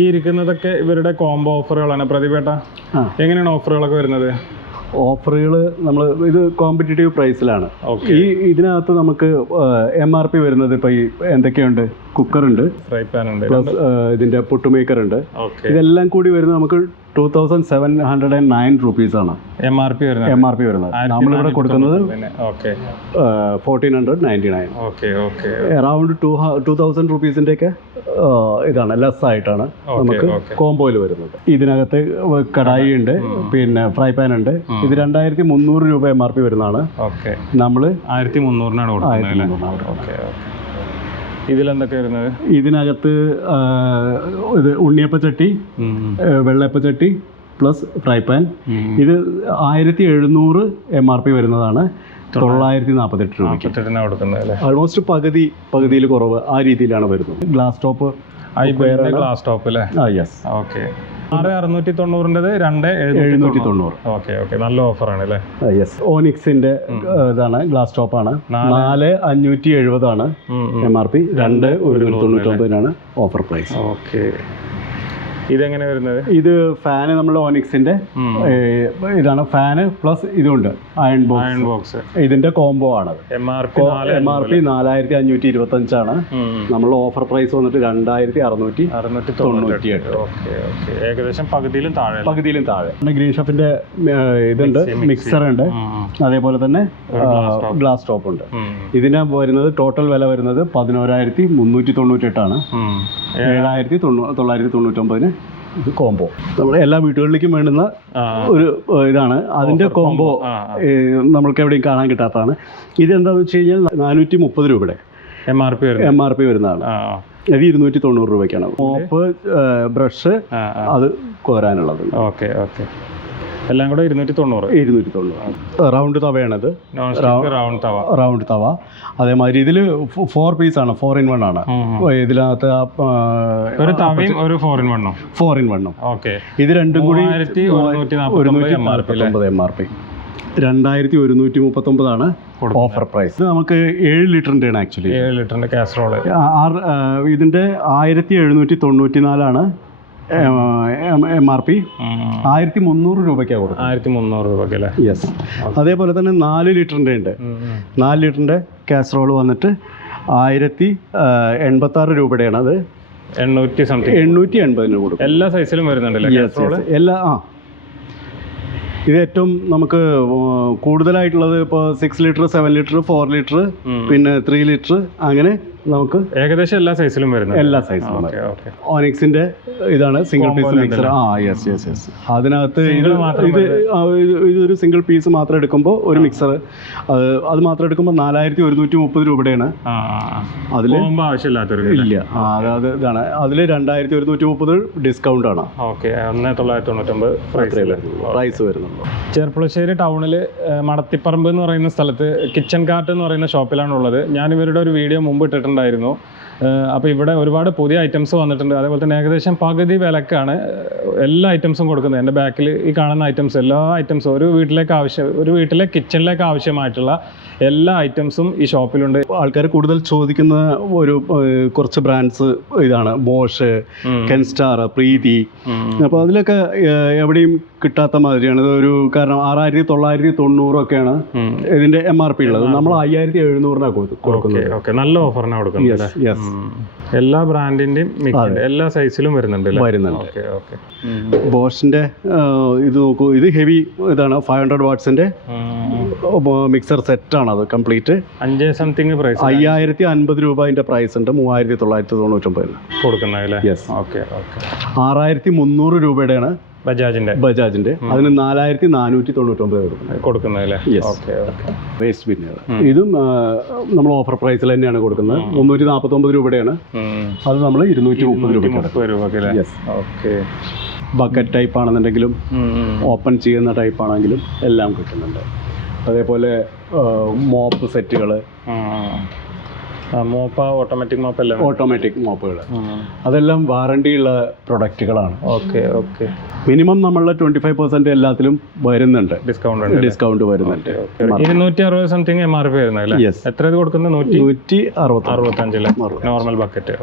ഈ ഇരിക്കുന്നതൊക്കെ ഇവരുടെ കോംബോ ഓഫറുകളാണ്. പ്രതിഭേട്ട എങ്ങനെയാണ് ഓഫറുകളൊക്കെ വരുന്നത്? ഓഫറുകൾ നമ്മൾ ഇത് കോമ്പറ്റീറ്റീവ് പ്രൈസിലാണ്. ഇതിനകത്ത് നമുക്ക് MRP വരുന്നത് ഇപ്പോൾ ഈ എന്തൊക്കെയുണ്ട്, കുക്കറുണ്ട്, ഫ്രൈ പാൻ ഉണ്ട്, പ്ലസ് ഇതിൻ്റെ പുട്ട് മേക്കർ ഉണ്ട്. ഇതെല്ലാം കൂടി വരുന്നത് നമുക്ക് 2709 റുപ്പീസാണ് MRP വരുന്നത്. നമ്മളിവിടെ കൊടുക്കുന്നത് 1499. അറൗണ്ട് 2000 റുപ്പീസിൻ്റെയൊക്കെ ഇതാണ് ലെസ് ആയിട്ടാണ് നമുക്ക് കോംബോയിൽ വരുന്നത്. ഇതിനകത്ത് കടായി ഉണ്ട്, പിന്നെ ഫ്രൈ പാൻ ഉണ്ട്. ഇത് 2300 രൂപ MRP വരുന്നതാണ്. നമ്മൾ 1300 കൊടുക്കുന്നത്. ഇതിലെന്തൊക്കെ വരുന്നത്? ഇതിനകത്ത് ഇത് ഉണ്ണിയപ്പച്ചട്ടി, വെള്ളയപ്പച്ചട്ടി പ്ലസ് ഫ്രൈ പാൻ. ഇത് 1700 MRP വരുന്നതാണ്. 948 രൂപ. ഓൾമോസ്റ്റ് പകുതിയിൽ കുറവ് ആ രീതിയിലാണ് വരുന്നത്. ഗ്ലാസ് ടോപ്പ് ഗ്ലാസ് ടോപ്പ് അല്ലേ? യെസ്. ഓക്കെ. 6,690 2,790. നല്ല ഓഫറാണ് അല്ലേ? യെസ്. ഓനിക്സിന്റെ ഇതാണ്, ഗ്ലാസ് ടോപ്പാണ്. 4,570 ആണ് MRP. 2,199 offer price. ഓക്കെ. ഇതെങ്ങനെ വരുന്നത്? ഇത് ഫാന് നമ്മുടെ ഓനിക്സിന്റെ ഇതാണ്. ഫാന് പ്ലസ് ഇതുണ്ട് അയൺ ബോക്സ്. ഇതിന്റെ കോംബോ ആണ്. MRP 4,525 ആണ്. നമ്മൾ ഓഫർ പ്രൈസ് വന്നിട്ട് 2,698. ഏകദേശം പകുതിയിലും താഴെ. ഗ്രീൻ ഷെഫിന്റെ ഇതുണ്ട്, മിക്സർ ഉണ്ട്, അതേപോലെ തന്നെ ഗ്ലാസ് ടോപ്പ് ഉണ്ട്. ഇതിന് വരുന്നത് ടോട്ടൽ വില വരുന്നത് 11,398 ആണ്. 7,999 ഇത് കോംബോ. നമ്മൾ എല്ലാ വീടുകളിലേക്കും വേണ്ടുന്ന ഒരു ഇതാണ്. അതിൻ്റെ കോംബോ നമ്മൾക്ക് എവിടെയും കാണാൻ കിട്ടാത്തതാണ്. ഇതെന്താണെന്ന് വെച്ച് കഴിഞ്ഞാൽ 430 രൂപയുടെ MRP വരുന്നതാണ്. അത് 290 രൂപയ്ക്കാണ്. മോപ്പ്, ബ്രഷ്, അത് കോരാനുള്ളത്. എല്ലാം കൂടെ 290. റൗണ്ട് തവയാണത്, റൗണ്ട് തവ. അതേമാതിരി ഇതിൽ 4 പീസാണ്, 4 in 1 ആണ്. ഇതിനകത്ത് 4 in 1. ഇത് രണ്ടും കൂടി 1,149 MRP. 2,139 ആണ് ഓഫർ പ്രൈസ്. നമുക്ക് 7 ലിറ്ററിൻ്റെ ആണ് ആക്ച്വലി. 7 ലിറ്ററിൻ്റെ കാസറോള്. ഇതിൻ്റെ 1,794 ആണ് MRP. 1,300 രൂപയ്ക്കാണ് കൊടുക്കുന്നത്. 1,300 രൂപയ്ക്ക് അല്ലേ? യെസ്. അതേപോലെ തന്നെ 4 ലിറ്ററിൻ്റെ ഉണ്ട്. 4 ലിറ്ററിൻ്റെ കാസറോൾ വന്നിട്ട് 1,086 രൂപയുടെയാണ്. അത് 880 കൊടുക്കും. എല്ലാ സൈസിലും വരുന്നുണ്ടല്ലേ? ഇത് ഏറ്റവും നമുക്ക് കൂടുതലായിട്ടുള്ളത് ഇപ്പോൾ 6 ലിറ്റർ, 7 ലിറ്റർ, 4 ലിറ്റർ, പിന്നെ 3 ലിറ്റർ, അങ്ങനെ നമുക്ക് ഏകദേശം എല്ലാ സൈസിലും വരുന്നത്. എല്ലാ സൈസിലും. ഓനിക്സിന്റെ ഇതാണ് സിംഗിൾ പീസ് മിക്സർ. യെസ്. അതിനകത്ത് ഇതൊരു സിംഗിൾ പീസ് മാത്രം എടുക്കുമ്പോൾ ഒരു മിക്സർ, അത് മാത്രം എടുക്കുമ്പോൾ 4,130 രൂപയുടെയാണ്. അതിൽ ഇല്ല. അതായത് ഇതാണ്. അതിൽ 2,130 ഡിസ്കൗണ്ട് ആണ്. 1,999 പ്രൈസ് വരുന്നുള്ളൂ. ചെർപ്പുളശ്ശേരി ടൗണിൽ മടത്തിപ്പറമ്പ് എന്ന് പറയുന്ന സ്ഥലത്ത് കിച്ചൺ കാർട്ട് എന്ന് പറയുന്ന ഷോപ്പിലാണുള്ളത്. ഞാൻ ഇവരുടെ ഒരു വീഡിയോ മുമ്പ് ഇട്ടിട്ടുണ്ടായിരുന്നു. അപ്പോൾ ഇവിടെ ഒരുപാട് പുതിയ ഐറ്റംസ് വന്നിട്ടുണ്ട്. അതേപോലെ തന്നെ ഏകദേശം പകുതി വിലക്കാണ് എല്ലാ ഐറ്റംസും കൊടുക്കുന്നത്. എൻ്റെ ബാക്കിൽ ഈ കാണുന്ന ഐറ്റംസ്, എല്ലാ ഐറ്റംസും ഒരു വീട്ടിലെ കിച്ചണിലേക്ക് ആവശ്യമായിട്ടുള്ള എല്ലാ ഐറ്റംസും ഈ ഷോപ്പിലുണ്ട്. ആൾക്കാർ കൂടുതൽ ചോദിക്കുന്ന കുറച്ച് ബ്രാൻഡ്സ് ഇതാണ്. ബോഷ്, കെൻസ്റ്റാർ, പ്രീതി. അപ്പോൾ അതിലൊക്കെ എവിടെയും കിട്ടാത്ത മാതിരിയാണ്. കാരണം 6,990 ഒക്കെയാണ് ഇതിൻ്റെ MRP ഉള്ളത്. നമ്മൾ 5,700 കൊടുക്കുന്നത്. നല്ല ഓഫറിനാണ് കൊടുക്കുന്നത്. എല്ലാ ബ്രാൻഡിന്റെയും എല്ലാ സൈസിലും വരുന്നുണ്ട്. ബോഷിന്റെ ഇത് നോക്കൂ. ഇത് ഹെവി ഇതാണ്. 500 വാട്ട്സിന്റെ മിക്സർ സെറ്റ് ആണ്. അത് കംപ്ലീറ്റ് 5 പ്രൈസ്. 5,050 രൂപ അതിന്റെ പ്രൈസ് ഉണ്ട്. 3,999 കൊടുക്കുന്നത്. 6,300 രൂപയുടെയാണ് ബജാജിന്റെ. അതിന് 4,499 കൊടുക്കുന്നത്. വേസ്റ്റ് ബിന്നുകൾ. ഇതും നമ്മൾ ഓഫർ പ്രൈസിൽ തന്നെയാണ് കൊടുക്കുന്നത്. 349 രൂപയുടെയാണ്. അത് നമ്മൾ 230 രൂപയ്ക്ക്. ബക്കറ്റ് ടൈപ്പ് ആണെന്നുണ്ടെങ്കിലും ഓപ്പൺ ചെയ്യുന്ന ടൈപ്പ് ആണെങ്കിലും എല്ലാം കിട്ടുന്നുണ്ട്. അതേപോലെ മോപ്പ് സെറ്റുകൾ, ഓട്ടോമാറ്റിക് മോപ്പുകൾ, അതെല്ലാം വാറണ്ടിയുള്ള പ്രൊഡക്റ്റുകളാണ്. മിനിമം നമ്മളുടെ 25% എല്ലാത്തിലും വരുന്നുണ്ട്, ഡിസ്കൗണ്ട് വരുന്നുണ്ട്. 260 സംതിങ് MRP വരുന്നത്. എത്ര കൊടുക്കുന്നത്? 165 നോർമൽ ബക്കറ്റ്.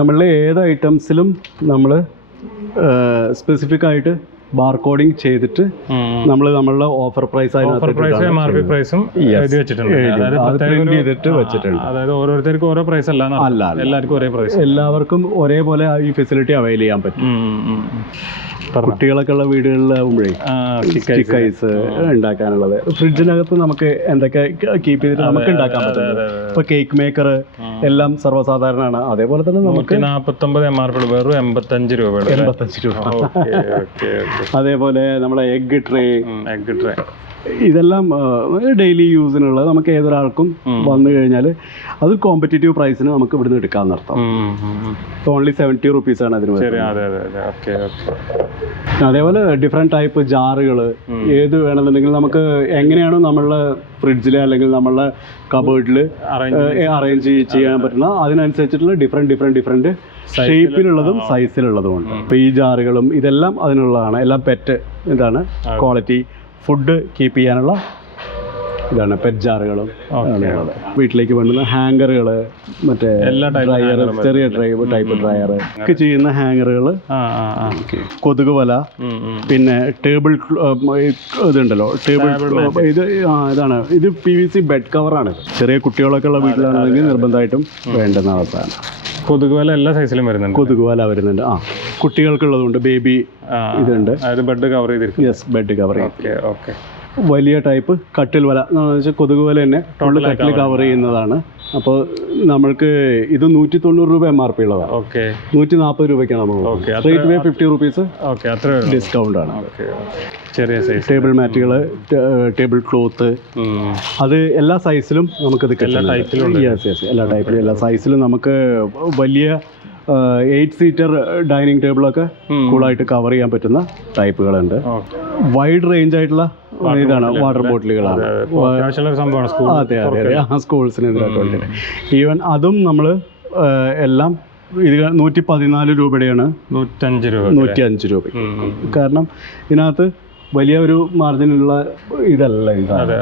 നമ്മളുടെ ഏത് ഐറ്റംസിലും നമ്മൾ സ്പെസിഫിക് ആയിട്ട് ബാർകോഡിങ് ചെയ്തിട്ട് നമ്മൾ നമ്മളുടെ ഓഫർ പ്രൈസ് പ്രിന്റ് ചെയ്തിട്ട് വെച്ചിട്ടുണ്ട്. അതായത് ഓരോരുത്തർക്കും ഓരോ പ്രൈസ് അല്ല, എല്ലാവർക്കും ഒരേ പ്രൈസ്, എല്ലാവർക്കും ഒരേപോലെ ഈ ഫെസിലിറ്റി അവൈൽ ചെയ്യാൻ പറ്റും. കുട്ടികളൊക്കെ ഉള്ള വീടുകളിലാവുമ്പോഴേ സ്റ്റിക്ക് ഐസ് ഉണ്ടാക്കാനുള്ളത് ഫ്രിഡ്ജിനകത്ത് നമുക്ക് എന്തൊക്കെ കീപ്പ് ചെയ്തിട്ട് നമുക്ക് ഉണ്ടാക്കാൻ പറ്റും. ഇപ്പൊ കേക്ക് മേക്കർ എല്ലാം സർവ്വസാധാരണമാണ്. അതേപോലെ തന്നെ നമുക്ക് 49 MRP വെറും 85 രൂപ. അതേപോലെ നമ്മളെ എഗ് ട്രേ ഇതെല്ലാം ഡെയിലി യൂസിനുള്ളത് നമുക്ക് ഏതൊരാൾക്കും വന്നു കഴിഞ്ഞാൽ അത് കോമ്പറ്റീറ്റീവ് പ്രൈസിന് നമുക്ക് ഇവിടുന്ന് എടുക്കാമെന്ന് അർത്ഥം. ഓൺലി 70 റുപ്പീസാണ് അതിന് വരുന്നത്. അതേപോലെ ഡിഫറെൻറ്റ് ടൈപ്പ് ജാറുകൾ ഏത് വേണമെന്നുണ്ടെങ്കിൽ നമുക്ക് എങ്ങനെയാണോ നമ്മളുടെ ഫ്രിഡ്ജിൽ അല്ലെങ്കിൽ നമ്മളുടെ കബേർഡിൽ അറേഞ്ച് ചെയ്യാൻ പറ്റുന്ന അതിനനുസരിച്ചിട്ടുള്ള ഡിഫറെൻറ്റ് ഷേപ്പിലുള്ളതും സൈസിലുള്ളതുമുണ്ട്. അപ്പോൾ ഈ ജാറുകളും ഇതെല്ലാം അതിനുള്ളതാണ്. എല്ലാം പെറ്റ് ഇതാണ് ക്വാളിറ്റി ഫുഡ് കീപ്പ് ചെയ്യാനുള്ള ഇതാണ് പെറ്റ് ജാറുകളും. വീട്ടിലേക്ക് വേണ്ടുന്ന ഹാങ്കറുകൾ, മറ്റേ ഡ്രയർ, ചെറിയ ടൈപ്പ് ഡ്രയർ ഒക്കെ ചെയ്യുന്ന ഹാങ്ങറുകൾ, കൊതുക് വല, പിന്നെ ടേബിൾ ഇതുണ്ടല്ലോ ഇതാണ് ഇത് PVC ബെഡ് കവറാണ്. ചെറിയ കുട്ടികളൊക്കെ ഉള്ള വീട്ടിലാണെങ്കിൽ നിർബന്ധമായിട്ടും വേണ്ടുന്ന അവസ്ഥയാണ്. കൊതുകുവല എല്ലാ സൈസിലും വരുന്നുണ്ട്. കൊതുകുവല വരുന്നുണ്ട്. കുട്ടികൾക്കുള്ളതുകൊണ്ട് ബേബി ഇതുണ്ട്. ബെഡ് കവർ ചെയ്തിരിക്കും. Yes, bed cover. വലിയ ടൈപ്പ് കട്ടിൽ വല എന്ന് വെച്ചാൽ കൊതുകുവല തന്നെ കട്ടിൽ കവർ ചെയ്യുന്നതാണ്. അപ്പോൾ നമ്മൾക്ക് ഇത് 190 രൂപ MRP ഉള്ളതാണ്. 140 രൂപയ്ക്കാണ് നമ്മൾ സ്ട്രേറ്റ് വേ 50 റുപ്പീസ് ഡിസ്കൗണ്ട് ആണ്. ചെറിയ സൈസ് ടേബിൾ മാറ്റുകൾ, ടേബിൾ ക്ലോത്ത്, അത് എല്ലാ സൈസിലും നമുക്കത് കിട്ടും. എല്ലാ ടൈപ്പിലും എല്ലാ സൈസിലും നമുക്ക് വലിയ 8 സീറ്റർ ഡൈനിങ് ടേബിളൊക്കെ കൂളായിട്ട് കവർ ചെയ്യാൻ പറ്റുന്ന ടൈപ്പുകളുണ്ട്. വൈഡ് റേഞ്ച് ആയിട്ടുള്ള ഇതാണ് വാട്ടർ ബോട്ടിലുകളാണ്. അതെ, സ്കൂൾസിന് ഈവൻ അതും നമ്മൾ എല്ലാം ഇത് 114 രൂപയുടെയാണ്. 105 രൂപ. കാരണം ഇതിനകത്ത് വലിയ ഒരു മാർജിനുള്ള ഇതല്ല ഇതാണ്.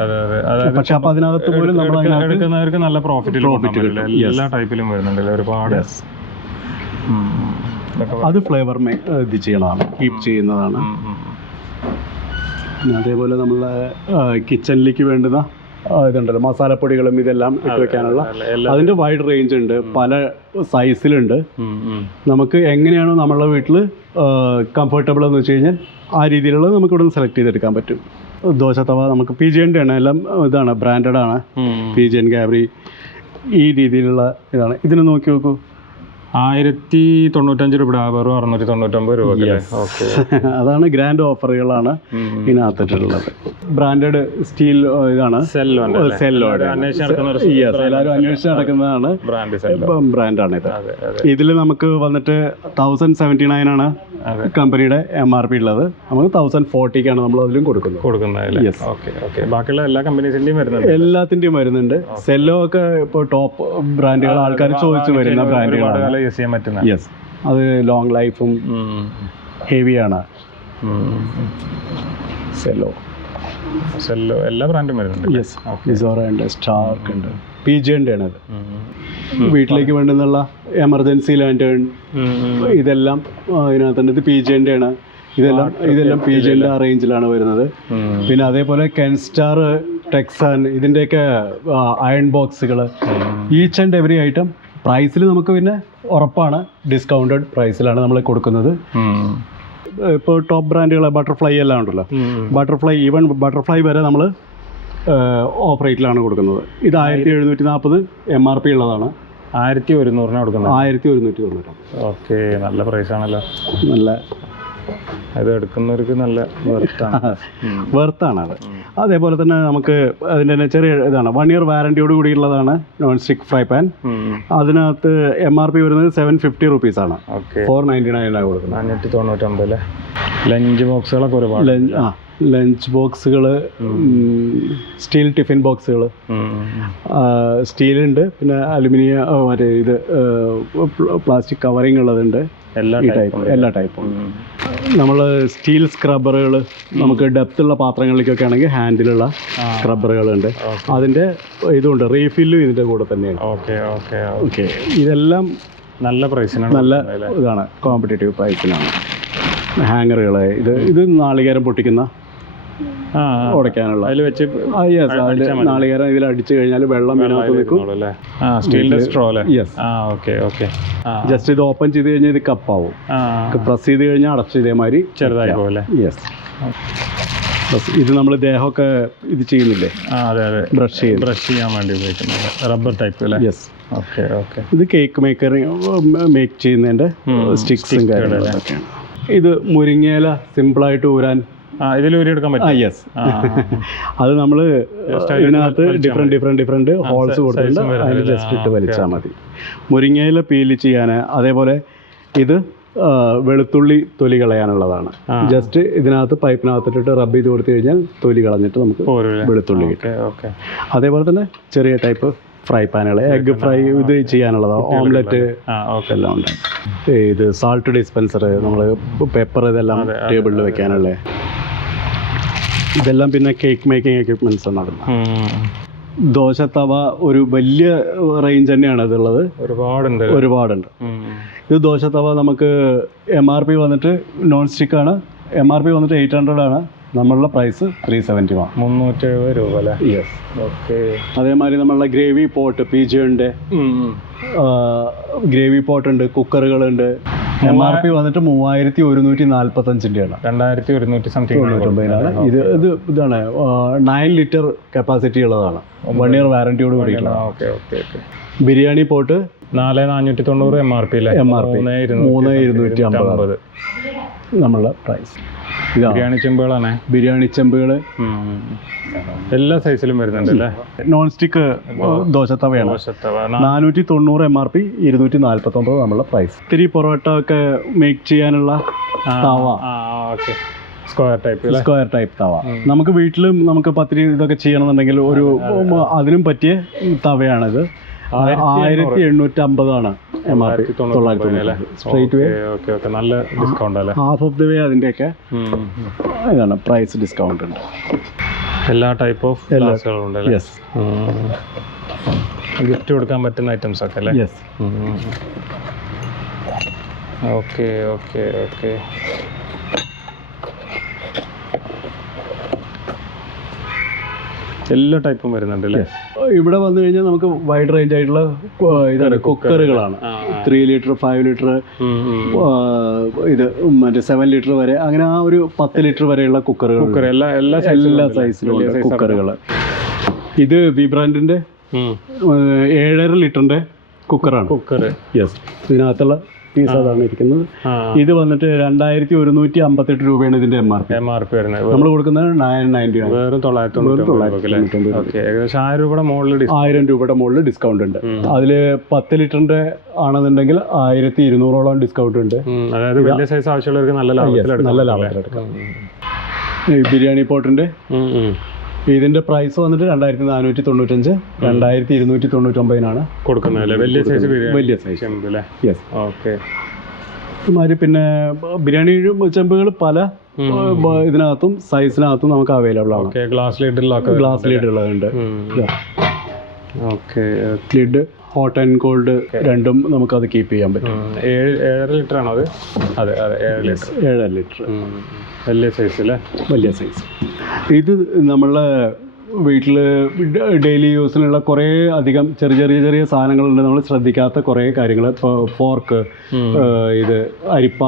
പക്ഷെ അപ്പൊ അതിനകത്ത് പോലും നമ്മൾ എടുക്കുന്നവർക്ക് നല്ല പ്രോഫിറ്റ് എല്ലാ ടൈപ്പിലും വരുന്നുണ്ട് ഒരുപാട്. അത് ഫ്ലേവർ ഇത് ചെയ്യണതാണ്, കീപ്പ് ചെയ്യുന്നതാണ്. അതേപോലെ നമ്മളെ കിച്ചണിലേക്ക് വേണ്ടുന്ന ഇതുണ്ടല്ലോ മസാലപ്പൊടികളും ഇതെല്ലാം ഇട്ട് വെക്കാനുള്ള അതിൻ്റെ വൈഡ് റേഞ്ച് ഉണ്ട്, പല സൈസിലുണ്ട്. നമുക്ക് എങ്ങനെയാണോ നമ്മളെ വീട്ടിൽ കംഫർട്ടബിൾ എന്ന് വെച്ച് കഴിഞ്ഞാൽ ആ രീതിയിലുള്ളത് നമുക്ക് ഇവിടെ നിന്ന് സെലക്ട് ചെയ്തെടുക്കാൻ പറ്റും. ദോശത്തവ നമുക്ക് PGN ആണ്, എല്ലാം ഇതാണ് ബ്രാൻഡഡ് ആണ്. PGN ഗാബ്രി ഈ രീതിയിലുള്ള ഇതാണ്. ഇതിന് നോക്കി നോക്കൂ, 1095 രൂപ വെറും 699 രൂപ. അതാണ് ഗ്രാൻഡ് ഓഫറുകളാണ് ഇതിനകത്തിട്ടുള്ളത്. ബ്രാൻഡഡ് സ്റ്റീൽ ഇതാണ് സെല്ലോ. എല്ലാവരും അന്വേഷിച്ച് നടക്കുന്നതാണ് ബ്രാൻഡാണ് ഇത്. ഇതിൽ നമുക്ക് വന്നിട്ട് 1079 ആണ് കമ്പനിയുടെ MRP ഉള്ളത്. നമുക്ക് 1040ക്കാണ് നമ്മൾ അതിലും കൊടുക്കുന്നത്. ബാക്കിയുള്ള എല്ലാ കമ്പനീസിന്റെയും വരുന്നുണ്ട്, എല്ലാത്തിന്റെയും വരുന്നുണ്ട്. സെല്ലോ ഒക്കെ ഇപ്പോൾ ടോപ്പ് ബ്രാൻഡുകൾ, ആൾക്കാർ ചോദിച്ചു വരുന്ന ബ്രാൻഡുകളാണ്. യൂസ് ചെയ്യാൻ പറ്റുന്ന. യെസ്, അത് ലോങ് ലൈഫും ഹെവിയാണ്. സെല്ലോ എല്ലാ ബ്രാൻഡും വരുന്നുണ്ട്. യെസ്, മിസോറ ഉണ്ട്, സ്റ്റാർക്ക് ഉണ്ട്, PGN ആണ്. അത് വീട്ടിലേക്ക് വേണ്ടുന്നുള്ള എമർജൻസി ലാൻറ്റേൺ ഇതെല്ലാം ഇതിനകത്തുണ്ട്. ഇത് PGN ആണ്. ഇതെല്ലാം PGN റേഞ്ചിലാണ് വരുന്നത്. പിന്നെ അതേപോലെ കെൻസ്റ്റാർ, ടെക്സാൻ ഇതിൻ്റെയൊക്കെ അയൺ ബോക്സുകൾ, ഈച്ച് ആൻഡ് എവറി ഐറ്റം പ്രൈസിൽ നമുക്ക് പിന്നെ ഉറപ്പാണ് ഡിസ്കൗണ്ടഡ് പ്രൈസിലാണ് നമ്മൾ കൊടുക്കുന്നത്. ഇപ്പോൾ ടോപ്പ് ബ്രാൻഡുകൾ ബട്ടർഫ്ലൈ എല്ലാം ഉണ്ടല്ലോ, ഈവൻ ബട്ടർഫ്ലൈ വരെ നമ്മൾ ഓഫ് റേറ്റിലാണ് കൊടുക്കുന്നത്. ഇത് 1740 MRP ഉള്ളതാണ്. 1100 കൊടുക്കുന്നത്. 1190. ഓക്കെ, നല്ല പ്രൈസാണല്ലോ. നല്ല അത് എടുക്കുന്നവർക്ക് നല്ല വെർത്താണ് അത്. അതേപോലെ തന്നെ നമുക്ക് അതിൻ്റെ തന്നെ ചെറിയ ഇതാണ് 1 year വാറൻറ്റിയോട് കൂടിയുള്ളതാണ് നോൺ സ്റ്റിക്ക് ഫ്രൈ പാൻ. അതിനകത്ത് MRP വരുന്നത് 750 റുപ്പീസാണ്. 499 കൊടുക്കുന്നത്. 599 അല്ലേ. ലഞ്ച് ബോക്സുകളൊക്കെ ഒരുപാട്. ലഞ്ച് ബോക്സുകൾ, സ്റ്റീൽ ടിഫിൻ ബോക്സുകൾ, സ്റ്റീലുണ്ട്, പിന്നെ അലുമിനിയം, മറ്റേ ഇത് പ്ലാസ്റ്റിക് കവറിങ് ഉള്ളതുണ്ട്. എല്ലാ ടൈപ്പും. നമ്മൾ സ്റ്റീൽ സ്ക്രബ്ബറുകൾ, നമുക്ക് ഡെപ്തുള്ള പാത്രങ്ങളിലേക്കൊക്കെ ആണെങ്കിൽ ഹാൻഡിലുള്ള സ്ക്രബ്ബറുകളുണ്ട്. അതിൻ്റെ ഇതുണ്ട്, റീഫില്ലും ഇതിൻ്റെ കൂടെ തന്നെയാണ്. ഓക്കെ. ഇതെല്ലാം നല്ല പ്രൈസിനാണ്. നല്ല ഇതാണ്, കോമ്പറ്റേറ്റീവ് പ്രൈസിനാണ്. ഹാങ്ങറുകൾ, ഇത് നാളികേരം പൊട്ടിക്കുന്ന ഉടയ്ക്കാനുള്ള അതിൽ വെച്ച് യെസ്, അതിൽ നാളികേരം ഇതിൽ അടിച്ചു കഴിഞ്ഞാൽ വെള്ളം ഇതിനകത്ത് നിൽക്കും. സ്റ്റീലിന്റെ സ്ട്രോ അല്ലേ? യെസ്. Okay okay. ജസ്റ്റ് ഇത് ഓപ്പൺ ചെയ്ത് കഴിഞ്ഞാൽ ഇത് കപ്പാവും. പ്രസ് ചെയ്ത് കഴിഞ്ഞാൽ അടച്ച് ഇതേമാതിരി ചെറുതായി പോലെ. യെസ്. ഇത് നമ്മൾ ദേഹമൊക്കെ ഇത് ചെയ്യുന്നില്ലേ? അതെ അതെ, ബ്രഷ് ചെയ്യാൻ വേണ്ടി ഉപയോഗിക്കുന്നത് റബ്ബർ ടൈപ്പ് അല്ലേ? യെസ്. Okay okay. ഇത് കേക്ക് മേക്ക് ചെയ്യുന്നതിൻ്റെ സ്റ്റിക്സും കാര്യങ്ങളൊക്കെയാണ്. ഇത് മുരിങ്ങയില സിമ്പിളായിട്ട് ഊരാൻ ഇതിൽ ഊരിയെടുക്കാൻ പറ്റും. യെസ്. അത് നമ്മൾ ഇതിനകത്ത് ഡിഫറെൻറ്റ് ഹോൾസ് കൊടുത്തിട്ടുണ്ട്, അതിൽ ജസ്റ്റ് ഇട്ട് വലിച്ചാൽ മതി. മുരിങ്ങയില പീല് ചെയ്യാൻ. അതേപോലെ ഇത് വെളുത്തുള്ളി തൊലി കളയാനുള്ളതാണ്. ജസ്റ്റ് ഇതിനകത്ത് പൈപ്പിനകത്തിട്ടിട്ട് റബ്ബ് ചെയ്ത് കൊടുത്തു കഴിഞ്ഞാൽ തൊലി കളഞ്ഞിട്ട് നമുക്ക് വെളുത്തുള്ളി കിട്ടും. അതേപോലെ തന്നെ ചെറിയ ടൈപ്പ് ഫ്രൈ പാനുകൾ, എഗ് ഫ്രൈ ഇത് ചെയ്യാനുള്ളതാണ്, ഓംലെറ്റ് എല്ലാം ഉണ്ട്. ഇത് സാൾട്ട് ഡിസ്പെൻസർ, നമ്മൾ പെപ്പർ ഇതെല്ലാം ടേബിളിൽ വെക്കാനുള്ള ഇതെല്ലാം. പിന്നെ കേക്ക് മേക്കിംഗ് എക്യുപ്മെൻറ്റ്സ് ആണ്. ദോശത്തവ ഒരു വലിയ റേഞ്ച് തന്നെയാണ് ഇതുള്ളത്, ഒരുപാടുണ്ട്. ഇത് ദോശത്തവ നമുക്ക് MRP വന്നിട്ട് നോൺ സ്റ്റിക്കാണ്, MRP വന്നിട്ട് 800 ആണ്. നമ്മളുടെ പ്രൈസ് 370 ആണ്, 370 രൂപ അല്ലേ? യെസ്. ഓക്കെ. അതേമാതിരി നമ്മളുടെ ഗ്രേവി പോട്ട് PG-ൻ്റെ ഗ്രേവി പോട്ട് ഉണ്ട്, കുക്കറുകളുണ്ട്. MRP വന്നിട്ട് 3145-ൻ്റെ ആണ്, 2100 സംതിങ്. ഇതാണ് 9 ലിറ്റർ കപ്പാസിറ്റി ഉള്ളതാണ്, 1 ഇയർ വാറന്റിയോട് കൂടിയിട്ടുള്ള. ബിരിയാണി പോട്ട് 4490 MRP അല്ലേ? MRP 3250 നമ്മളുടെ പ്രൈസ്. ബിരിയാണി ചെമ്പുകളാണ്, ബിരിയാണി ചെമ്പുകൾ എല്ലാ സൈസിലും വരുന്നുണ്ട് അല്ലേ? നോൺ സ്റ്റിക്ക് ദോശത്തവയാണ്, 490 MRP 249 നമ്മളുടെ പ്രൈസ്. ഇത്തിരി പൊറോട്ട ഒക്കെ മേക്ക് ചെയ്യാനുള്ള തവ, സ്ക്വയർ ടൈപ്പ് തവ. നമുക്ക് വീട്ടിലും നമുക്ക് പത്തിരി ഇതൊക്കെ ചെയ്യണമെന്നുണ്ടെങ്കിൽ ഒരു അതിനും പറ്റിയ തവയാണിത്. 1850 ആണ് MRP. 990 സ്ട്രൈറ്റ് വേ. നല്ല ഡിസ്കൗണ്ട് അല്ലേ? ഹാഫ് ഓഫ് ദി വേ അതിൻ്റെയൊക്കെ ഇതാണ് പ്രൈസ് ഡിസ്കൗണ്ട് ഉണ്ട്. എല്ലാ ടൈപ്പ് ഓഫ് ഗ്ലാസുകളുണ്ട്. യെസ്. ഗിഫ്റ്റ് കൊടുക്കാൻ പറ്റുന്ന ഐറ്റംസ് ഒക്കെ അല്ലേ? യെസ്. Okay okay okay. എല്ലാ ടൈപ്പും വരുന്നുണ്ട് അല്ലേ? ഇവിടെ വന്നു കഴിഞ്ഞാൽ നമുക്ക് വൈഡ് റേഞ്ച് ആയിട്ടുള്ള ഇതാണ് കുക്കറുകളാണ്. 3 ലിറ്റർ, 5 ലിറ്റർ, ഇത് മറ്റേ 7 ലിറ്റർ വരെ, അങ്ങനെ ആ ഒരു 10 ലിറ്റർ വരെയുള്ള കുക്കറുകൾ, എല്ലാ സൈസിലുള്ള കുക്കറുകൾ. ഇത് വി ബ്രാൻഡിന്റെ 7.5 ലിറ്ററിന്റെ കുക്കറാണ്. യെസ്. ഇതിനകത്തുള്ള പീസ് അതാണ് ഇരിക്കുന്നത്. ഇത് വന്നിട്ട് 2158 രൂപയാണ് ഇതിന്റെ MRP വരുന്നത്. നമ്മൾ കൊടുക്കുന്നത് 990 ആണ്, വെറും 990. ഏകദേശം 1000 രൂപയുടെ മുകളിൽ ഡിസ്കൗണ്ട് ഉണ്ട്. അതിൽ 10 ലിറ്ററിന്റെ ആണെന്നുണ്ടെങ്കിൽ 1200ഓളം ഡിസ്കൗണ്ട് ഉണ്ട്. അതായത് വലിയ സൈസ് ആവശ്യമുള്ളവർക്ക് നല്ല ലാഭത്തിലെടുക്കാം. ബിരിയാണി പോട്ടിന്റെ ഇതിന്റെ പ്രൈസ് വന്നിട്ട് 2495, 2299 കൊടുക്കുന്നത്. വലിയ സൈസ്. യെസ്. ഓക്കെ. ഇതുമാതിരി പിന്നെ ബിരിയാണി ചെമ്പുകൾ പല ഇതിനകത്തും സൈസിനകത്തും നമുക്ക് അവൈലബിൾ ആണ്. ഗ്ലാസ് ലീഡുകളുണ്ട്. ലിഡ് ഹോട്ട് ആൻഡ് കോൾഡ് രണ്ടും നമുക്കത് കീപ്പ് ചെയ്യാൻ പറ്റും. 7.5 ലിറ്റർ ആണോ അത്? അതെ അതെ, 7.5 ലിറ്റർ. വലിയ സൈസ് അല്ലേ? വലിയ സൈസ്. ഇത് നമ്മളെ വീട്ടിൽ ഡെയിലി യൂസിനുള്ള കുറേ അധികം ചെറിയ സാധനങ്ങളുണ്ട്, നമ്മൾ ശ്രദ്ധിക്കാത്ത കുറേ കാര്യങ്ങൾ. ഇപ്പോൾ ഫോർക്ക്, ഇത് അരിപ്പ,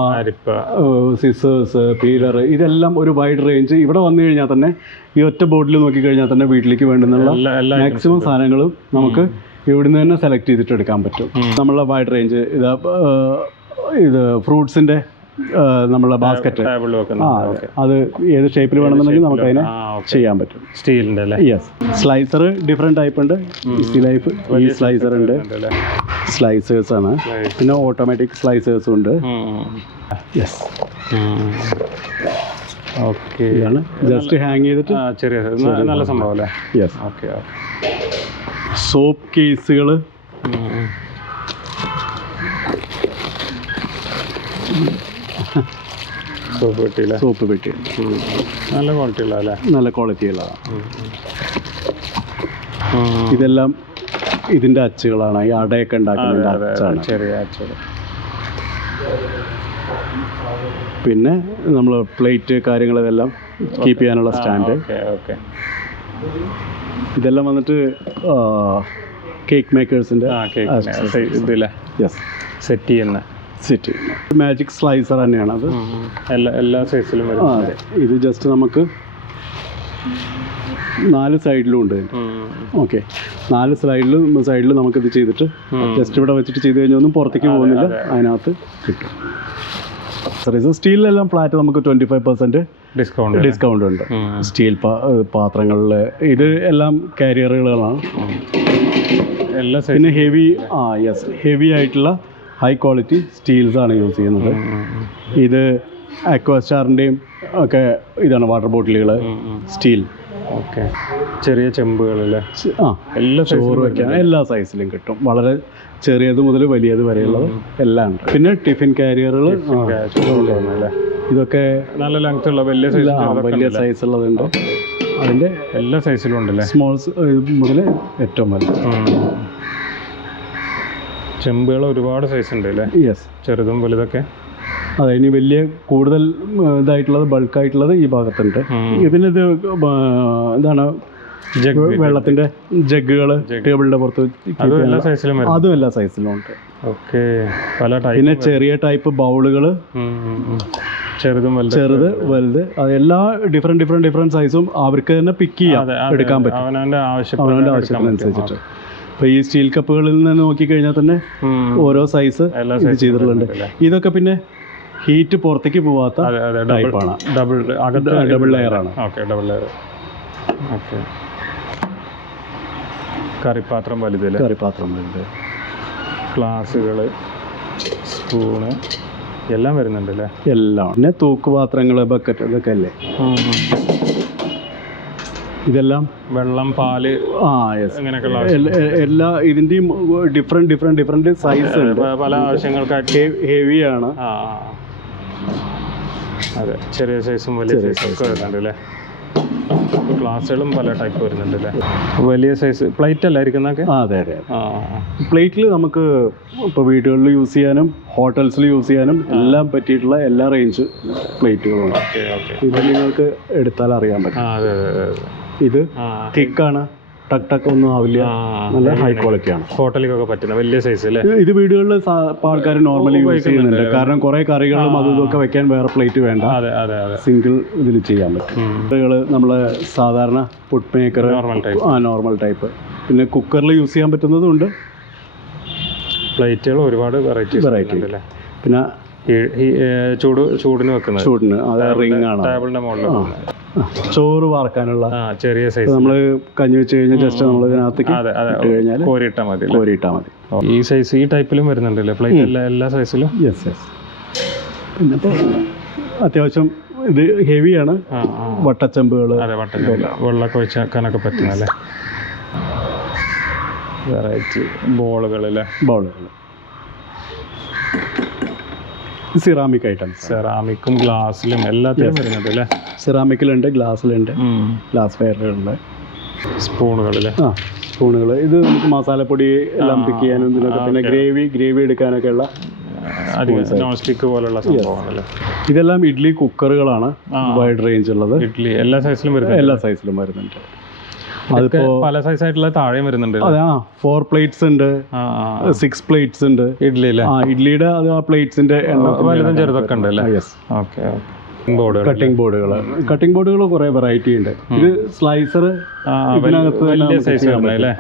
സിസേഴ്സ്, പീലർ, ഇതെല്ലാം ഒരു വൈഡ് റേഞ്ച്. ഇവിടെ വന്നു കഴിഞ്ഞാൽ തന്നെ ഈ ഒറ്റ ബോർഡിൽ നോക്കിക്കഴിഞ്ഞാൽ തന്നെ വീട്ടിലേക്ക് വേണ്ടുന്നുള്ള മാക്സിമം സാധനങ്ങളും നമുക്ക് ഇവിടുന്ന് തന്നെ സെലക്ട് ചെയ്തിട്ട് എടുക്കാൻ പറ്റും. നമ്മളുടെ വൈഡ് റേഞ്ച് ഇത് ഫ്രൂട്ട്സിൻ്റെ നമ്മളെ ബാസ്ക്കറ്റ്, അത് ഏത് ഷേപ്പിൽ വേണമെന്നുണ്ടെങ്കിൽ നമുക്ക് അതിനെ ചെയ്യാൻ പറ്റും. സ്റ്റീലിൻ്റെ അല്ലേ? യെസ്. സ്ലൈസർ ഡിഫറെൻറ്റ് ടൈപ്പ് ഉണ്ട്. ഈ സ്ലൈസർ ഉണ്ട്, സ്ലൈസേഴ്സ് ആണ്. പിന്നെ ഓട്ടോമാറ്റിക് സ്ലൈസേഴ്സും ഉണ്ട്. യെസ്. ഓക്കെ. ഇതാണ് ജസ്റ്റ് ഹാങ് ചെയ്തിട്ട് ചെറിയ നല്ല സംഭവം അല്ലേ? യെസ്. ഓക്കെ. സോപ്പ് കേസുകൾ, സോപ്പ് പെട്ടി നല്ല ക്വാളിറ്റി ഉള്ളതാണ്. ഇതെല്ലാം ഇതിൻ്റെ അച്ചുകളാണ്, ഈ അടയൊക്കെ ഉണ്ടാക്കുന്നതിൻ്റെ അച്ചാണ്. ചെറിയ അച്ചുകൾ. പിന്നെ നമ്മൾ പ്ലേറ്റ് കാര്യങ്ങളെല്ലാം കീപ്പ് ചെയ്യാനുള്ള സ്റ്റാൻഡ്. ഓക്കെ. ഇതെല്ലാം വന്നിട്ട് കേക്ക് മേക്കേഴ്സിൻ്റെ ഇതില്ല യെസ് സെറ്റ് ചെയ്യുന്ന സെറ്റ് മാജിക് സ്ലൈസർ തന്നെയാണ് അത്. എല്ലാ സൈസിലും വരും. അതെ, ഇത് ജസ്റ്റ് നമുക്ക് 4 സൈഡിലും ഉണ്ട്. ഓക്കെ, 4 സൈഡിൽ നമുക്കിത് ചെയ്തിട്ട് ജസ്റ്റ് ഇവിടെ വെച്ചിട്ട് ചെയ്ത് കഴിഞ്ഞാൽ ഒന്നും പുറത്തേക്ക് പോകുന്നില്ല, അതിനകത്ത് കിട്ടും. സ്റ്റീലിലെല്ലാം ഫ്ലാറ്റ് നമുക്ക് 25% ഡിസ്കൗണ്ട് ഉണ്ട്. സ്റ്റീൽ പാത്രങ്ങളിൽ ഇത് എല്ലാം കാരിയറുകളാണ്. പിന്നെ ഹെവി ആയിട്ടുള്ള ഹൈ ക്വാളിറ്റി സ്റ്റീൽസ് ആണ് യൂസ് ചെയ്യുന്നത്. ഇത് അക്വാസ്റ്റാറിൻ്റെയും ഒക്കെ ഇതാണ് വാട്ടർ ബോട്ടിലുകൾ, സ്റ്റീൽ. ഓക്കെ, ചെറിയ ചെമ്പുകളല്ലേ? ചോറ് വയ്ക്കാൻ എല്ലാ സൈസിലും കിട്ടും. വളരെ ചെറിയത് മുതൽ വലിയത് വരെയുള്ളത് എല്ലാം ഉണ്ട്. പിന്നെ ടിഫിൻ കാരിയറുകൾ, ഇതൊക്കെ നല്ല ലെങ്ത് ഉള്ള വലിയ സൈസ് ഉള്ളതുണ്ട്. അതിൻ്റെ എല്ലാ സൈസിലും ഉണ്ടല്ലേ? സ്മോൾ മുതൽ ഏറ്റവും വലിയ ചെമ്പുകൾ ഒരുപാട് സൈസ് ഉണ്ട് അല്ലേ? യെസ്, ചെറുതും വലുതൊക്കെ. അതെ, ഇനി വലിയ കൂടുതൽ ഇതായിട്ടുള്ളത് ബൾക്കായിട്ടുള്ളത് ഈ ഭാഗത്തുണ്ട്. പിന്നെ ഇത് എന്താണ്, വെള്ളത്തിന്റെ ജഗ്ഗുകൾ ടേബിളിന്റെ പുറത്ത്, അതും എല്ലാ സൈസിലും ഉണ്ട്. ഓക്കെ, പല ടൈപ്പ്. പിന്നെ ചെറിയ ടൈപ്പ് ബൗളുകൾ, ചെറുത് വലുത്, അതെല്ലാ ഡിഫറെന്റ് സൈസും അവർക്ക് തന്നെ പിക്ക് ചെയ്യാം, എടുക്കാൻ പറ്റും അവനവൻ്റെ ആവശ്യത്തിനനുസരിച്ചിട്ട്. ഇപ്പോൾ ഈ സ്റ്റീൽ കപ്പുകളിൽ നിന്ന് നോക്കിക്കഴിഞ്ഞാൽ തന്നെ ഓരോ സൈസ് ഇത് ചെയ്തിട്ടുണ്ട്. ഇതൊക്കെ പിന്നെ ഹീറ്റ് പുറത്തേക്ക് പോവാത്ത ടൈപ്പാണ്, ഡബിൾ ലെയർ ആണ്. കറിപ്പാത്രം വലുത്, ഗ്ലാസുകൾ, സ്പൂണ് എല്ലാം വരുന്നുണ്ട് അല്ലേ? എല്ലാം. പിന്നെ തൂക്കുപാത്രങ്ങൾ, ബക്കറ്റ്, ഇതൊക്കെ അല്ലേ? ഇതെല്ലാം വെള്ളം, പാല്, എല്ലാ ഇതിൻ്റെയും ഡിഫറെന്റ് സൈസ് ഉണ്ട്. പല ആവശ്യങ്ങൾക്കായിട്ട് ഹെവിയാണ്. അതെ, ചെറിയ സൈസും വലിയ സൈസും ഒക്കെ വരുന്നുണ്ട് അല്ലേ? ഗ്ലാസുകളും പല ടൈപ്പ് വരുന്നുണ്ട് അല്ലേ? വലിയ സൈസ് പ്ലേറ്റ് അല്ലായിരിക്കുന്നൊക്കെ? അതെ. പ്ലേറ്റിൽ നമുക്ക് ഇപ്പോൾ വീടുകളിൽ യൂസ് ചെയ്യാനും ഹോട്ടൽസിൽ യൂസ് ചെയ്യാനും എല്ലാം പറ്റിയിട്ടുള്ള എല്ലാ റേഞ്ച് പ്ലേറ്റുകളുണ്ട്. ഇത് നിങ്ങൾക്ക് എടുത്താൽ അറിയാൻ പറ്റും. ഇത് തിക്കാണ്, ടക്ക് ഒന്നും ആവില്ല, നല്ല ഹൈ ക്വാളിറ്റിയാണ്. ഹോട്ടലിലൊക്കെ പറ്റുന്ന വലിയ സൈസ് അല്ലേ? ഇത് വീടുകളിൽ ആൾക്കാർ നോർമലി യൂസ് ചെയ്യുന്നുണ്ട്. കാരണം കുറെ കറികളും അതും ഇതൊക്കെ വെക്കാൻ വേറെ പ്ലേറ്റ് വേണ്ട, സിംഗിൾ ഇതിൽ ചെയ്യാൻ പറ്റും. നമ്മളെ സാധാരണ ഫുഡ് മേക്കർ, നോർമൽ ടൈപ്പ്. പിന്നെ കുക്കറിൽ യൂസ് ചെയ്യാൻ പറ്റുന്നതും ഉണ്ട്. പ്ലേറ്റുകൾ ഒരുപാട് വെറൈറ്റി. പിന്നെ ചൂടിന് അത് റിംഗ് ആണ്, ടേബിളിന്റെ മുകളിൽ ചോറ് വാർക്കാനുള്ള ചെറിയ സൈസ്. നമ്മൾ കഞ്ഞി വെച്ച് കഴിഞ്ഞാൽ ജസ്റ്റ് നമ്മൾ ഇതിനകത്തേക്ക് ഇട്ട് കഴിഞ്ഞാൽ കോരിയിട്ടാൽ മതി. ഈ സൈസ് ഈ ടൈപ്പിലും വരുന്നുണ്ടല്ലേ പ്ലേറ്റ്? എല്ലാ സൈസിലും. യെസ്. പിന്നെ ഇപ്പോൾ അത്യാവശ്യം ഇത് ഹെവിയാണ്. വട്ടച്ചെമ്പുകൾ, വെള്ളമൊക്കെ വെച്ചാക്കാനൊക്കെ പറ്റുന്നല്ലേ? വെറൈറ്റി ബോളുകളല്ലേ? സിറാമിക് ഐറ്റംസ്, സെറാമിക്കും ഗ്ലാസ്സിലും എല്ലാത്തിലും വരുന്നുണ്ട് അല്ലേ? സിറാമിക്കിലുണ്ട്, ഗ്ലാസ്സിലുണ്ട്, ഗ്ലാസ് വെയറുകളുണ്ട്. സ്പൂണുകളില്ലേ? സ്പൂണുകൾ ഇത് നമുക്ക് മസാലപ്പൊടി എല്ലാം പിക്ക് ചെയ്യാനും ഇതിനൊക്കെ. പിന്നെ ഗ്രേവി എടുക്കാനൊക്കെ ഉള്ള നോൺ സ്റ്റിക്ക് പോലുള്ള സംഭവങ്ങളല്ലേ? ഇതെല്ലാം ഇഡ്ഡലി കുക്കറുകളാണ്, വൈഡ് റേഞ്ച് ഉള്ളത്. ഇഡ്ഡലി എല്ലാ സൈസിലും വരുന്നുണ്ട്. അതിപ്പോ പല സൈസ് ആയിട്ടുള്ള താഴെയും വരുന്നുണ്ട്. അതെ, 4 പ്ലേറ്റ്സ് ഉണ്ട്, 6 പ്ലേറ്റ്സ് ഉണ്ട്. ഇഡ്ലിയുടെ അത് ആ പ്ലേറ്റ്സിന്റെ വലുതും ചെറുതൊക്കെ ഉണ്ട് അല്ലേ? കട്ടിംഗ് ബോർഡുകൾ കുറെ വെറൈറ്റി ഉണ്ട്. ഇത് സ്ലൈസർ, വലിയ സൈസ് അല്ലേ?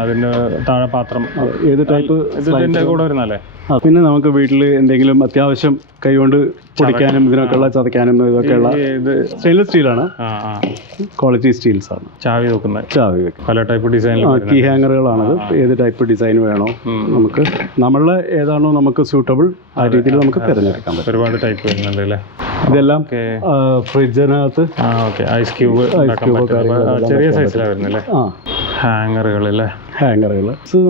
അതിന്റെ താഴെ പാത്രം ഏത് ടൈപ്പ് കൂടെ വരുന്നല്ലേ? പിന്നെ നമുക്ക് വീട്ടിൽ എന്തെങ്കിലും അത്യാവശ്യം കൈകൊണ്ട് പൊടിക്കാനും ഇതിനൊക്കെയുള്ള ചതയ്ക്കാനും ഇതൊക്കെയുള്ള സ്റ്റെയിൻലെസ് സ്റ്റീലാണ്, ക്വാളിറ്റി സ്റ്റീൽസ് ആണ്. ചാവി പല ടൈപ്പ് ഡിസൈൻ, കീ ഹാങ്ങറുകളാണത്. ഏത് ടൈപ്പ് ഡിസൈൻ വേണോ നമുക്ക്, നമ്മളുടെ ഏതാണോ നമുക്ക് സ്യൂട്ടബിൾ ആ രീതിയിൽ നമുക്ക് തിരഞ്ഞെടുക്കാൻ പറ്റും. ഒരുപാട് ടൈപ്പ് വരുന്നുണ്ട് അല്ലേ? ഇതെല്ലാം ഫ്രിഡ്ജിനകത്ത് ഐസ് ക്യൂബ് ചെറിയ സൈസിലാണ് വരുന്നല്ലേ? ഹാങ്ങറുകൾ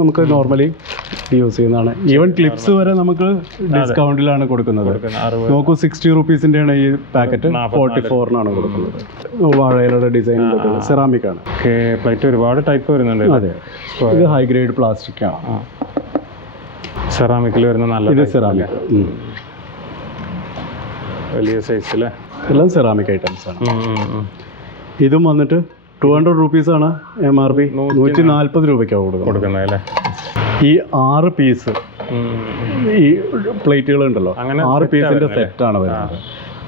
നമുക്ക് നോർമലി യൂസ് ചെയ്യുന്നതാണ്. ഈവൻ ക്ലിപ്സ് വരെ നമുക്ക് ഡിസ്കൗണ്ടിലാണ് കൊടുക്കുന്നത്. നോക്കൂ, 60 റുപ്പീസിൻ്റെയാണ് ഈ പാക്കറ്റ്, 44 കൊടുക്കുന്നത്. വാഴയിലയുടെ ഡിസൈൻ സെറാമിക് ആണ്. പ്ലേറ്റ് ഒരുപാട് ടൈപ്പ് വരുന്നുണ്ട്. അതെ, ഇത് ഹൈ ഗ്രേഡ് പ്ലാസ്റ്റിക് ആണ്. സെറാമിക്കിൽ വരുന്ന നല്ല ഇത് സെറാമിക്, വലിയ സൈസിലെ എല്ലാം സെറാമിക് ഐറ്റംസ് ആണ്. ഇതും വന്നിട്ട് 200 റുപ്പീസാണ് MRP, 140 രൂപയ്ക്കാണ് കൊടുക്കുന്നത് അല്ലേ. ഈ 6 പീസ് ഈ പ്ലേറ്റുകൾ ഉണ്ടല്ലോ, 6 പീസിന്റെ സെറ്റാണ് വരുന്നത്.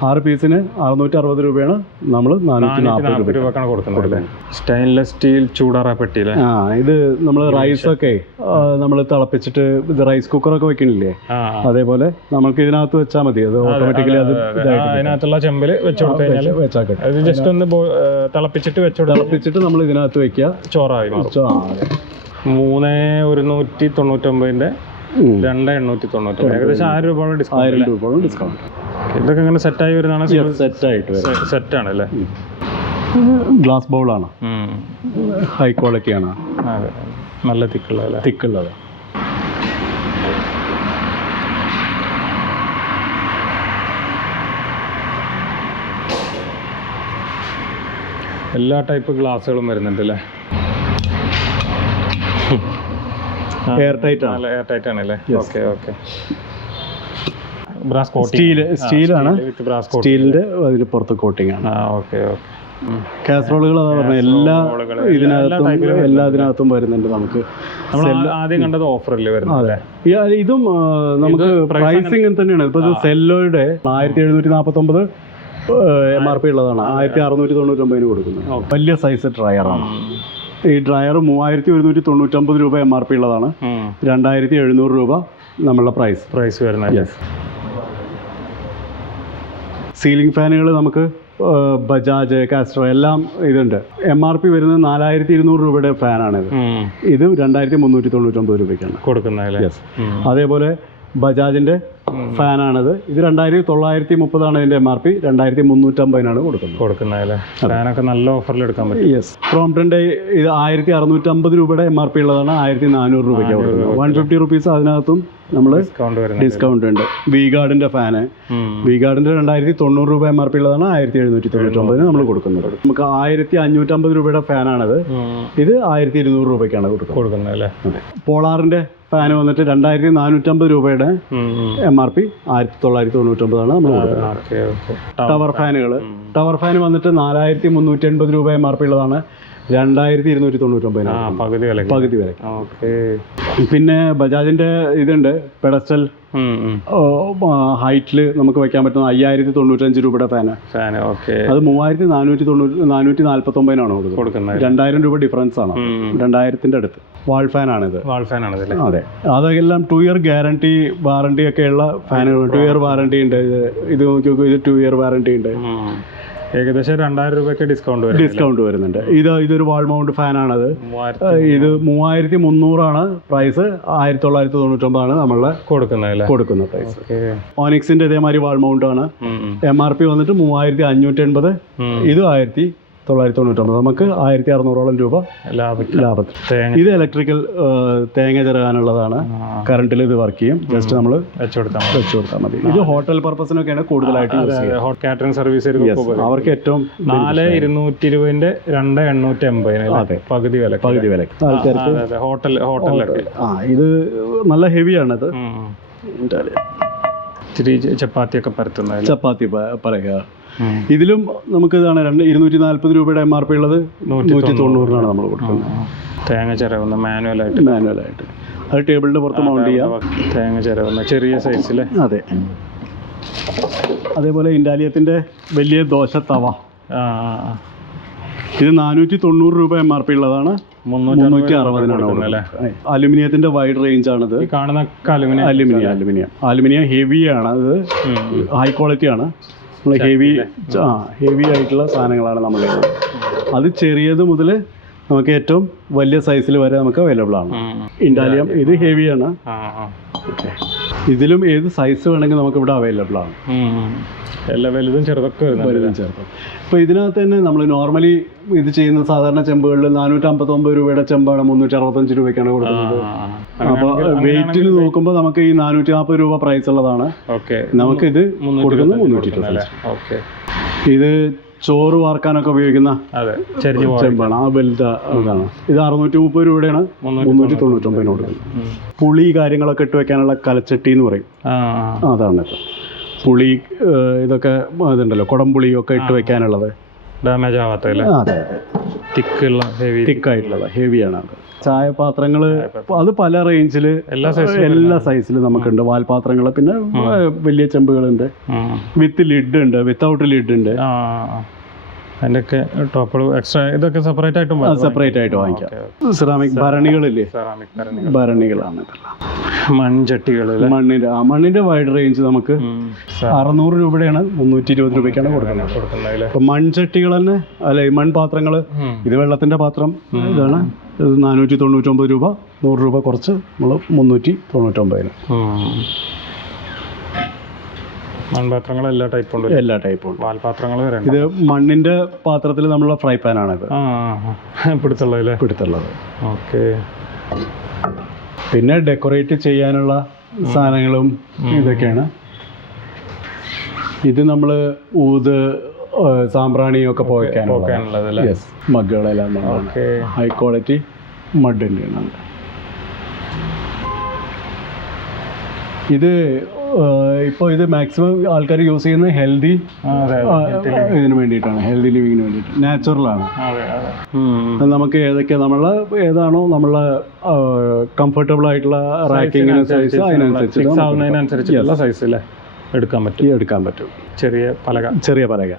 6 പീസിന് 660 രൂപയാണ്, നമ്മൾ 440 രൂപക്കാണ് കൊടുക്കുന്നത്. സ്റ്റെയിൻലെസ് സ്റ്റീൽ ചൂടാറാ പെട്ടിയില്ലേ? ഇത് നമ്മൾ റൈസൊക്കെ നമ്മൾ തിളപ്പിച്ചിട്ട് ഇത് റൈസ് കുക്കറൊക്കെ വെക്കണില്ലേ, അതേപോലെ നമുക്ക് ഇതിനകത്ത് വെച്ചാൽ മതി. അത് ഓട്ടോമാറ്റിക്കലി അത് അതിനകത്തുള്ള ചെമ്പിൽ വെച്ച് കൊടുത്തു കഴിഞ്ഞാൽ വെച്ചാൽ അത് ജസ്റ്റ് ഒന്ന് തിളപ്പിച്ചിട്ട് തിളപ്പിച്ചിട്ട് നമ്മൾ ഇതിനകത്ത് വെക്കുക, ചോറായി. 3,199ന്റെ 2,899, ഏകദേശം 1000 രൂപയോളം ഡിസ്കൗണ്ട്. ഇതൊക്കെ ഇങ്ങനെ സെറ്റായി വരുന്നതാണ്. സെറ്റാണ് അല്ലേ. ഗ്ലാസ് ബൗളാണ്, ഹൈ ക്വാളിറ്റി ആണ്, നല്ല തിക്കുള്ളത്. എല്ലാ ടൈപ്പ് ഗ്ലാസ്സുകളും വരുന്നുണ്ട് അല്ലേ. എയർ ടൈറ്റ് ആണ്. എയർ ടൈറ്റ് ആണല്ലേ. ഓക്കെ. സ്റ്റീലാണ്, സ്റ്റീലിന്റെ അതിന് പുറത്ത് കോട്ടിംഗ് ആണ്. കാസറോളുകൾ ഇതിനകത്തും വരുന്നുണ്ട്. നമുക്ക് ആദ്യം കണ്ടത് ഓഫറിൽ വരുന്നത്. ഇതും നമുക്ക് പ്രൈസിങ് തന്നെയാണ്. ഇപ്പൊ സെല്ലോയുടെ 1749 MRP ഉള്ളതാണ്, 1699 കൊടുക്കുന്നത്. വലിയ സൈസ് ഡ്രയറാണ്. ഈ ഡ്രയർ 3199 രൂപ MRP ഉള്ളതാണ്, 2700 രൂപ നമ്മളുടെ പ്രൈസ് വരുന്നത്. സീലിംഗ് ഫാനുകൾ നമുക്ക് ബജാജ്, കാസ്ട്രോ എല്ലാം ഇതുണ്ട്. MRP വരുന്നത് 4200 രൂപയുടെ ഫാനാണിത്. ഇത് 2399 രൂപയ്ക്കാണ് കൊടുക്കുന്നത്. അതേപോലെ ബജാജിന്റെ ഫാനാണിത്. ഇത് 2930 ഇതിന്റെ MRP, 2350 കൊടുക്കുന്നത്. ഫാനൊക്കെ നല്ല ഓഫറിൽ എടുക്കാൻ പറ്റും. ക്രോംപ്ടന്റെ ഇത് 1650 രൂപയുടെ MRP ഉള്ളതാണ്, 1400 രൂപയ്ക്ക് കൊടുക്കുന്നത്. 150 റുപ്പീസ് അതിനകത്തും നമ്മൾ ഡിസ്കൗണ്ട് ഉണ്ട്. V-Guardന്റെ ഫാന്, V-Guardന്റെ 2090 രൂപ MRP ഉള്ളതാണ്, 1799 നമ്മൾ കൊടുക്കുന്നത്. നമുക്ക് 1550 രൂപയുടെ ഫാനാണിത്. ഇത് 1200 രൂപയ്ക്കാണ് കൊടുക്കുന്നത്. പോളാറിന്റെ ഫാന് വന്നിട്ട് 2450 രൂപയുടെ MRP, 1999 നമ്മൾ കൊടുക്കുന്നത്. ടവർ ഫാന് വന്നിട്ട് 4380 രൂപ MRP ഉള്ളതാണ്, 2299 പകുതി വില. പിന്നെ ബജാജിന്റെ ഇതുണ്ട്, പെഡസ്റ്റൽ ഹൈറ്റിൽ നമുക്ക് വെക്കാൻ പറ്റുന്ന 5095 രൂപയുടെ ഫാന്. അത് 3449 കൊടുക്കുന്നത്. 2000 രൂപ ഡിഫറൻസ് ആണ്, 2000ന്റെ അടുത്ത്. വാൾ ഫാനാണിത്. അതെ, അതെല്ലാം 2 ഇയർ ഗ്യാരണ്ടി വാറണ്ടി ഒക്കെ ഉള്ള ഫാനുകൾ. 2 ഇയർ വാറണ്ടി ഉണ്ട്. ഇത് നോക്കി നോക്കൂ, ഇത് 2 ഇയർ വാറണ്ടി ഉണ്ട്. ഏകദേശം 2000 രൂപയ്ക്ക് ഡിസ്കൗണ്ട് വരുന്നുണ്ട്. ഇതൊരു വാൾ മൗണ്ട് ഫാനാണത്. ഇത് 3300 പ്രൈസ്, 1999 നമ്മളുടെ കൊടുക്കുന്ന പ്രൈസ്. ഓണിക്സിന്റെ ഇതേമാതിരി വാൾ മൗണ്ട് ആണ്. MRP വന്നിട്ട് 3580, ഇത് 1999. നമുക്ക് 1600 രൂപ ലാഭത്തിൽ. ഇത് ഇലക്ട്രിക്കൽ തേങ്ങ ചെറുകാനുള്ളതാണ്. കറണ്ടിൽ ഇത് വർക്ക് ചെയ്യും. ജസ്റ്റ് നമ്മൾ വെച്ചു കൊടുത്താൽ മതി. ഇത് ഹോട്ടൽ പർപ്പസിനൊക്കെയാണ് കൂടുതലായിട്ട് കാറ്ററിംഗ് സർവീസ് അവർക്ക് ഏറ്റവും 4220ന്റെ 2880 പകുതി വില ആൾക്കാർക്ക് ഹോട്ടലിലൊക്കെ. ഇത് നല്ല ഹെവിയാണത്. ചപ്പാത്തി പറയുക. ഇതിലും നമുക്ക് ഇതാണ് 240 രൂപയുടെ MRP ഉള്ളത്, 190 നമ്മൾ കൊടുക്കുന്നത്. തേങ്ങ ചിരവുന്ന മാനുവലായിട്ട് അത് ടേബിളിന്റെ പുറത്ത് മൗണ്ട് ചെയ്യാം. തേങ്ങ ചിരവുന്ന ചെറിയ സൈസില്. അതെ. അതേപോലെ ഇൻഡാലിയത്തിന്റെ വലിയ ദോശ തവ, ഇത് 490 രൂപ MRP ഉള്ളതാണ്, 360 അലുമിനിയത്തിന്റെ വൈഡ് റേഞ്ച് ആണിത്. അലുമിനിയം ഹെവിയാണ്. അത് ഹൈ ക്വാളിറ്റി ആണ്. ഹെവി ആയിട്ടുള്ള സാധനങ്ങളാണ് നമ്മൾ. അത് ചെറിയത് മുതൽ നമുക്ക് ഏറ്റവും വലിയ സൈസിൽ വരെ നമുക്ക് അവൈലബിൾ ആണ്. ഇൻഡാലിയം ഇത് ഹെവിയാണ്. ഇതിലും ഏത് സൈസ് വേണമെങ്കിൽ നമുക്ക് ഇവിടെ അവൈലബിൾ ആണ്. എല്ലാ വലുതും ചെറുതൊക്കെ വലുതും ചെറുതും. ഇപ്പോൾ ഇതിനകത്ത് തന്നെ നമ്മൾ നോർമലി ഇത് ചെയ്യുന്ന സാധാരണ ചെമ്പുകളിൽ 459 രൂപയുടെ ചെമ്പാണ് 365 രൂപയ്ക്കാണ് കൊടുക്കുന്നത്. അപ്പോൾ വെയിറ്റിൽ നോക്കുമ്പോൾ നമുക്ക് ഈ 440 രൂപ പ്രൈസ് ഉള്ളതാണ്. നമുക്ക് ഇത് കൊടുക്കുന്നത് 325. ഇത് ചോറ് വാർക്കാനൊക്കെ ഉപയോഗിക്കുന്ന ചെമ്പാണ്. ആ വലുത് ഇതാണ്. ഇത് 630 രൂപയുടെയാണ് 399 കൊടുക്കുന്നത്. പുളി കാര്യങ്ങളൊക്കെ ഇട്ട് വെക്കാനുള്ള കലച്ചട്ടി എന്ന് പറയും. അതാണ് പുളി ഇതൊക്കെ ഇതുണ്ടല്ലോ, കുടംപുളിയൊക്കെ ഇട്ട് വെക്കാനുള്ളത്. ഡാമേജ് ആവാത്തല്ലേ? അതെ, തിക്കായിട്ടുള്ളത്, ഹെവിയാണ് അത്. ചായപാത്രങ്ങൾ അത് പല റേഞ്ചിൽ എല്ലാ സൈസിലും നമുക്കുണ്ട്. വാൽപാത്രങ്ങൾ, പിന്നെ വലിയ ചെമ്പുകളുണ്ട്, വിത്ത് ലിഡ് ഉണ്ട്, വിത്തൗട്ട് ലിഡ് ഉണ്ട്. അതിൻ്റെയൊക്കെ ടോപ്പുകൾ എക്സ്ട്രാ ഇതൊക്കെ സെപ്പറേറ്റ് ആയിട്ട് വാങ്ങിക്കാം. സെറാമിക് ഭരണികളില്ലേ, ഭരണികളാണ് ഇതെല്ലാം. മൺചട്ടികൾ, മണ്ണിന്റെ വൈഡ് റേഞ്ച് നമുക്ക് 600 രൂപയുടെയാണ് 320 രൂപയ്ക്കാണ് കൊടുക്കുന്നത്. ഇപ്പൊ മൺചട്ടികൾ തന്നെ അല്ലെ, മൺപാത്രങ്ങൾ, ഇത് വെള്ളത്തിന്റെ പാത്രം ഇതാണ്. ഇത് 499 രൂപ, 100 രൂപ കുറച്ച് നമ്മൾ 399. മൺപാത്രങ്ങൾ എല്ലാ ടൈപ്പും ഉണ്ട്. വാൽപാത്രങ്ങൾ വരെ. ഇത് മണ്ണിന്റെ പാത്രത്തിൽ നമ്മളുള്ള ഫ്രൈ പാനാണിത്. പിടുത്തുള്ളത്. ഓക്കെ. പിന്നെ ഡെക്കറേറ്റ് ചെയ്യാനുള്ള സാധനങ്ങളും ഇതൊക്കെയാണ്. ഇത് നമ്മൾ ഊത്, സാമ്പ്രാണിയൊക്കെ പോകാനുള്ളത്. മഗ്ഗുകളെല്ലാം ഹൈ ക്വാളിറ്റി മഡിൻ്റെ ആണ്. ഇത് ഇപ്പോൾ ഇത് മാക്സിമം ആൾക്കാർ യൂസ് ചെയ്യുന്നത് ഹെൽത്തി ഇതിന് വേണ്ടിയിട്ടാണ്, ഹെൽത്തി ലിവിങ്ങിന് വേണ്ടിയിട്ട്. നാച്ചുറലാണ്. നമുക്ക് ഏതാണോ നമ്മളെ കംഫർട്ടബിൾ ആയിട്ടുള്ള റാക്കിങ്ങിനനുസരിച്ച് എടുക്കാൻ പറ്റും. ചെറിയ പലക